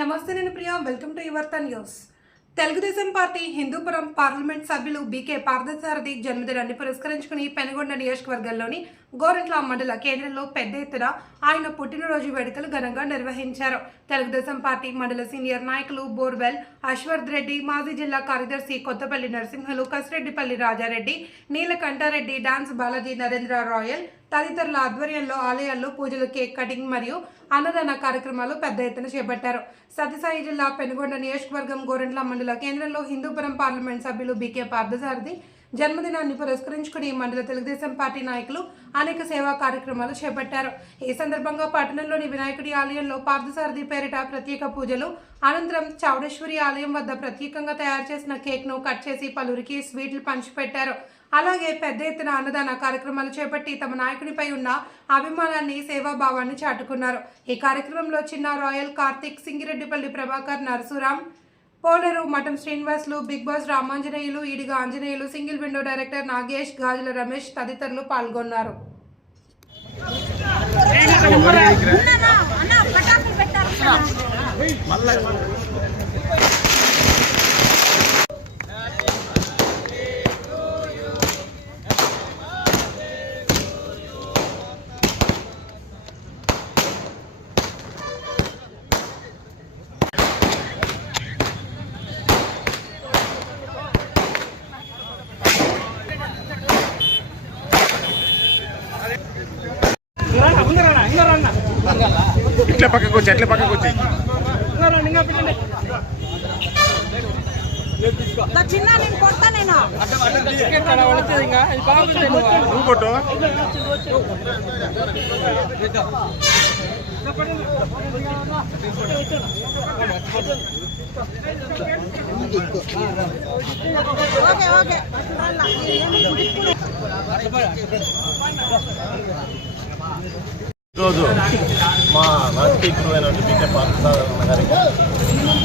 నమస్తే నేను Priya. Welcome to యువర్త news Telugu Desam party Hindupuram parliament సభ్యులు బీకే పార్థసారథి జన్మదినాన్ని పురస్కరించుకుని పెనుగొండ నియోజకవర్గంలోని గోరంట్ల మండల కేంద్రంలో పెద్ద ఎత్తున ఆయన పుట్టినరోజు వేడుకలు ఘనంగా నిర్వహించారు. తెలుగుదేశం పార్టీ మండల సీనియర్ నాయకులు బోర్వెల్ అశ్వర్ధ్ రెడ్డి మాజీ జిల్లా కార్యదర్శి కొత్తపల్లి నరసింహులు కసిరెడ్డిపల్లి రాజారెడ్డి నీలకంఠారెడ్డి డాన్స్ బాలాజీ నరేంద్ర రాయల్ తదితరుల ఆధ్వర్యంలో ఆలయాల్లో పూజలు కేక్ కటింగ్ మరియు అన్నదాన కార్యక్రమాలు పెద్ద ఎత్తున చేపట్టారు. సత్యసాయి జిల్లా పెనుగొండ నియోజకవర్గం గోరంట్ల మండల కేంద్రంలో హిందూపురం పార్లమెంట్ సభ్యులు బీకే పార్థసారథి జన్మదినాన్ని పురస్కరించుకుని మండల తెలుగుదేశం పార్టీ నాయకులు అనేక సేవా కార్యక్రమాలు చేపట్టారు. ఈ సందర్భంగా పట్టణంలోని వినాయకుడి ఆలయంలో పార్థసారథి పేరిట ప్రత్యేక పూజలు అనంతరం చౌడేశ్వరి ఆలయం వద్ద ప్రత్యేకంగా తయారు చేసిన కేక్ను కట్ చేసి పలువురికి స్వీట్లు పంచిపెట్టారు. అలాగే పెద్ద ఎత్తున అన్నదాన కార్యక్రమాలు చేపట్టి తమ నాయకునిపై ఉన్న అభిమానాన్ని సేవాభావాన్ని చాటుకున్నారు ఈ కార్యక్రమంలో చిన్న royal Karthik Singireddypalli Prabhakar Narasuram Polaru Matam Srinivasulu big boss Ramanjaneyulu Ediga Anjaneyulu single window director Nagesh Gajula Ramesh తదితరులు పాల్గొన్నారు మళ్ళీ ఇట్లా పక్కకు వచ్చి అట్లా పక్కకు వచ్చి. నువ్వు కొట్టు. Okay okay. ఈరోజు మా రాజకీయ గురువైనటువంటి బీకే పార్థసారథి గారికి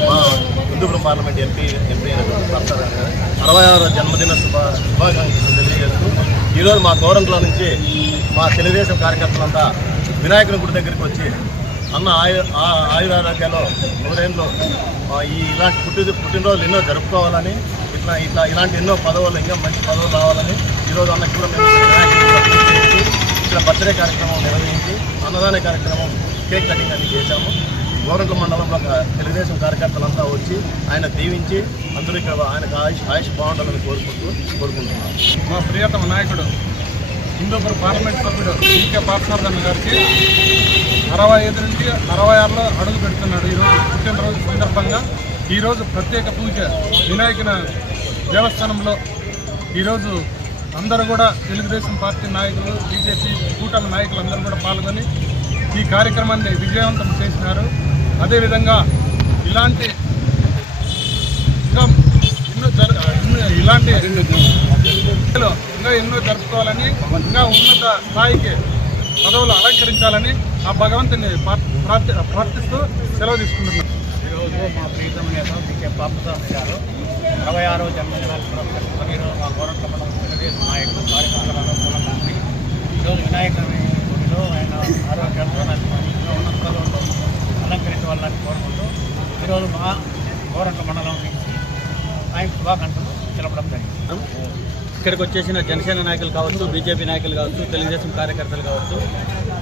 మా హిందూపురం పార్లమెంట్ ఎంపీ ఎంపీ అయినటువంటి పార్థసారథి గారి అరవై ఆరో జన్మదిన శుభ శుభాకాంక్షలు తెలియజేస్తూ ఈరోజు మా గౌరంలో నుంచి మా తెలుగుదేశం కార్యకర్తలంతా వినాయకుని గుడి దగ్గరికి వచ్చి అన్న ఆయు ఆ- ఆయురారోగ్యాలు నూరేళ్ళు ఈ ఇలాంటి పుట్టి పుట్టినరోజులు ఎన్నో జరుపుకోవాలని ఇట్లా ఇట్లా ఇలాంటి ఎన్నో పదవులు ఇంకా మంచి పదవులు రావాలని ఈరోజు అన్నకి కూడా మేము ఇక్కడ బర్త్డే కార్యక్రమం నిర్వహించి అన్నదాన కార్యక్రమం కేక్ కటింగ్ అని చేశాము. గోరంట్ల మండలంలో ఒక తెలుగుదేశం కార్యకర్తలంతా వచ్చి ఆయన దీవించి అందరూ ఇక్కడ ఆయనకు ఆయుష్ ఆయుష్ బాగుండాలని కోరుకుంటూ కోరుకుంటున్నాం. మా ప్రియతమ నాయకుడు హిందూపురం పార్లమెంట్ సభ్యుడు ఈకే పార్థసారథి గారికి అరవై ఐదు నుంచి అరవై ఆరులో అడుగు పెడుతున్నాడు ఈరోజు పుట్టినరోజు సందర్భంగా. ఈరోజు ప్రత్యేక పూజ వినాయకుని దేవస్థానంలో ఈరోజు అందరూ కూడా తెలుగుదేశం పార్టీ నాయకులు బీజేపీ కూటమి నాయకులు అందరూ కూడా పాల్గొని ఈ కార్యక్రమాన్ని విజయవంతం చేసినారు. అదేవిధంగా ఇలాంటి ఇంకా ఎన్నో జర ఇలాంటి ఇంకా ఎన్నో జరుపుకోవాలని ఇంకా ఉన్నత స్థాయికి పదవులు అలంకరించాలని ఆ భగవంతుని ప్రార్థి- ప్రార్థిస్తూ సెలవు తీసుకుంటున్నాను ఈరోజు మా ప్రీతం నేత వికే పాపదాస్ గారు ఇరవై ఆరో జన్మదినాన్ని పురస్కరించుకొని మా గౌరవ మండలం తెలుగుదేశం నాయకులు కార్యకర్తలను పూలకండి ఈరోజు వినాయకుని గుడిలో ఆయన ఆరోగ్యంతో ఇంకా ఉన్న అలంకరించవాలని కోరుకుంటూ ఈరోజు మా గోరంట మండలం నుంచి ఆయన శుభాకాంక్షలు తెలపడం జరిగింది. ఇక్కడికి వచ్చేసిన జనసేన నాయకులు కావచ్చు బీజేపీ నాయకులు కావచ్చు తెలుగుదేశం కార్యకర్తలు కావచ్చు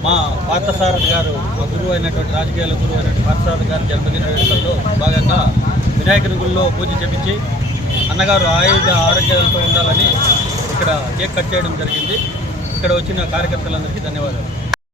మా పార్థసారథి గారు మా గురువు అయినటువంటి రాజకీయాల గురువు అయినటువంటి పార్థసారథి గారి జన్మదిన వేడుకల్లో భాగంగా వినాయకుని గుడిలో పూజ చేపించి అన్నగారు ఆయుధ ఆరోగ్యాలతో ఉండాలని ఇక్కడ కేక్ కట్ చేయడం జరిగింది. ఇక్కడ వచ్చిన కార్యకర్తలందరికీ ధన్యవాదాలు.